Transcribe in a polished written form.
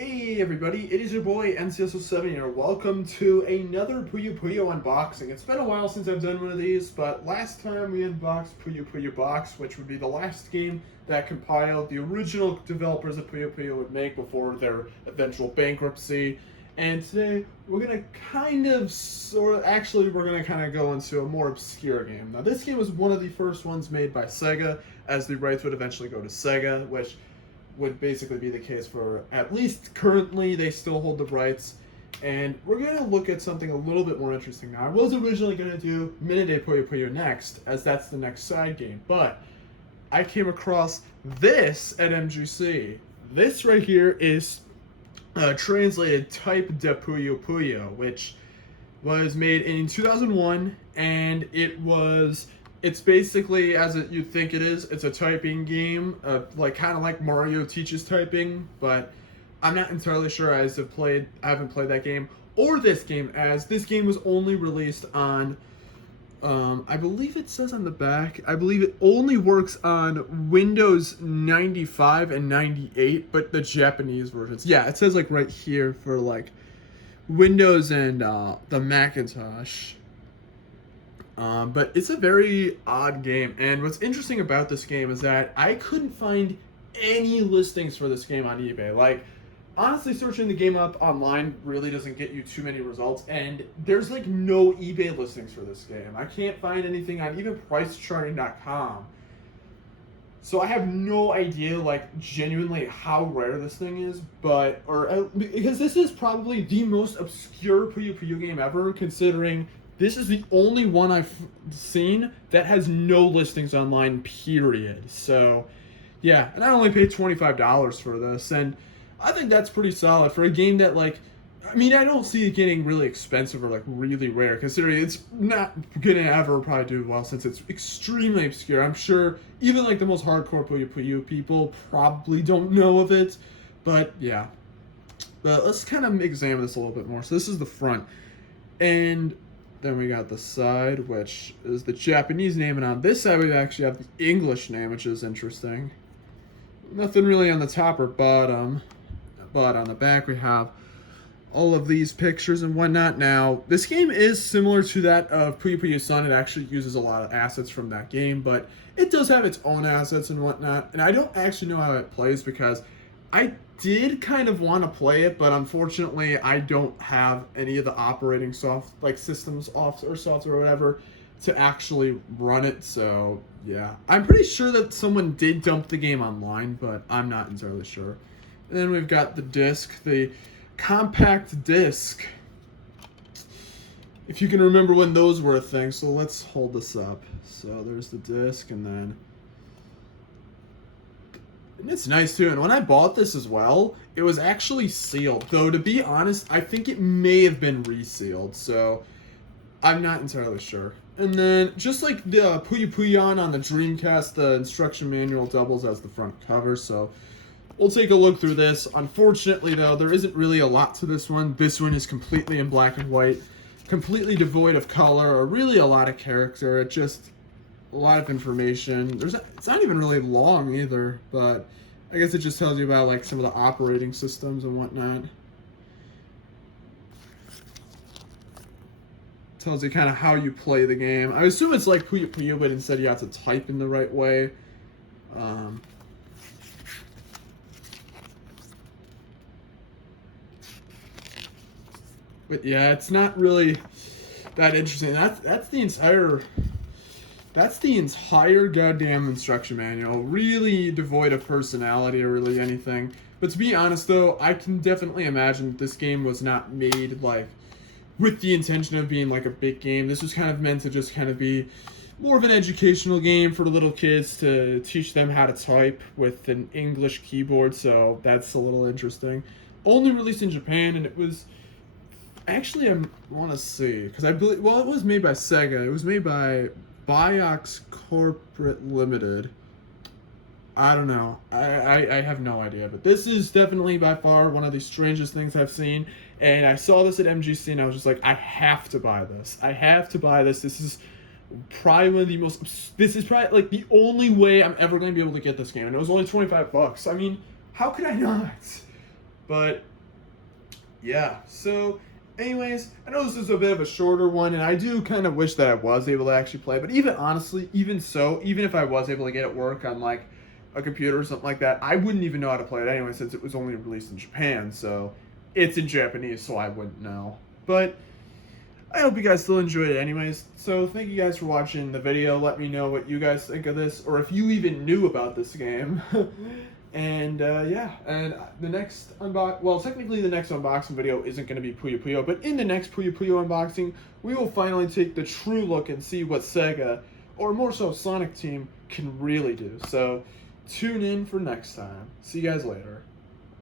Hey everybody, it is your boy NCSO7 here. Welcome to another Puyo Puyo unboxing. It's been a while since I've done one of these, but last time we unboxed Puyo Puyo Box, which would be the last game that compiled the original developers of Puyo Puyo would make before their eventual bankruptcy. And today we're gonna we're gonna kind of go into a more obscure game. Now this game was one of the first ones made by Sega, as the rights would eventually go to Sega, which would basically be the case for, at least currently, they still hold the rights. And we're going to look at something a little bit more interesting now. I was originally going to do Minute Puyo Puyo next, as that's the next side game, but I came across this at MGC. This right here is translated Type de Puyo Puyo, which was made in 2001, and it's basically, as you'd think it is, it's a typing game, like kind of like Mario teaches typing, but I'm not entirely sure. I haven't played that game or this game, as this game was only released on, I believe it says on the back, I believe it only works on Windows 95 and 98, but the Japanese versions. Yeah, it says like right here for like Windows and the Macintosh. But it's a very odd game, and what's interesting about this game is that I couldn't find any listings for this game on eBay. Like, honestly, searching the game up online really doesn't get you too many results, and there's like no eBay listings for this game. I can't find anything on even pricecharting.com. So I have no idea, like, genuinely how rare this thing is, because this is probably the most obscure Puyo Puyo game ever, considering this is the only one I've seen that has no listings online, period. So, yeah, and I only paid $25 for this, and I think that's pretty solid for a game that, like, I mean, I don't see it getting really expensive or, like, really rare, considering it's not gonna ever probably do well since it's extremely obscure. I'm sure even, like, the most hardcore Puyo Puyo people probably don't know of it, but, yeah. But let's kind of examine this a little bit more. So this is the front, and then we got the side, which is the Japanese name, and on this side we actually have the English name, which is interesting. Nothing really on the top or bottom, but on the back we have all of these pictures and whatnot. Now, this game is similar to that of Puyo Puyo Sun. It actually uses a lot of assets from that game, but it does have its own assets and whatnot, and I don't actually know how it plays because I did kind of want to play it, but unfortunately I don't have any of the operating systems off or software or whatever to actually run it. So yeah, I'm pretty sure that someone did dump the game online, but I'm not entirely sure. And then we've got the disc, the compact disc, if you can remember when those were a thing. So let's hold this up. So there's the disc, and it's nice too. And when I bought this as well, it was actually sealed. Though, to be honest, I think it may have been resealed. So I'm not entirely sure. And then, just like the Puyo Puyo on the Dreamcast, the instruction manual doubles as the front cover. So we'll take a look through this. Unfortunately, though, there isn't really a lot to this one. This one is completely in black and white, completely devoid of color or really a lot of character. It just a lot of information. It's not even really long either, but I guess it just tells you about like some of the operating systems and whatnot. Tells you kind of how you play the game. I assume it's like Puyo Puyo, but instead you have to type in the right way. But yeah, it's not really that interesting. That's the entire goddamn instruction manual. Really devoid of personality or really anything. But to be honest though, I can definitely imagine this game was not made like with the intention of being like a big game. This was kind of meant to just kind of be more of an educational game for the little kids to teach them how to type with an English keyboard, so that's a little interesting. Only released in Japan, and it was actually, I want to see, because I believe, well, it was made by Sega. It was made by Biox Corporate Limited. I don't know. I have no idea, but this is definitely by far one of the strangest things I've seen. And I saw this at MGC, and I was just like, I have to buy this. I have to buy this. This is probably one of the most. This is probably like the only way I'm ever going to be able to get this game, and it was only $25. I mean, how could I not? But yeah, so anyways, I know this is a bit of a shorter one, and I do kind of wish that I was able to actually play, but even honestly, even so, even if I was able to get it work on like a computer or something like that, I wouldn't even know how to play it anyway, since it was only released in Japan, so it's in Japanese, so I wouldn't know. But I hope you guys still enjoyed it anyways. So thank you guys for watching the video. Let me know what you guys think of this, or if you even knew about this game. And yeah, and the next technically the next unboxing video isn't going to be Puyo Puyo, but in the next Puyo Puyo unboxing, we will finally take the true look and see what Sega, or more so Sonic Team, can really do. So tune in for next time. See you guys later.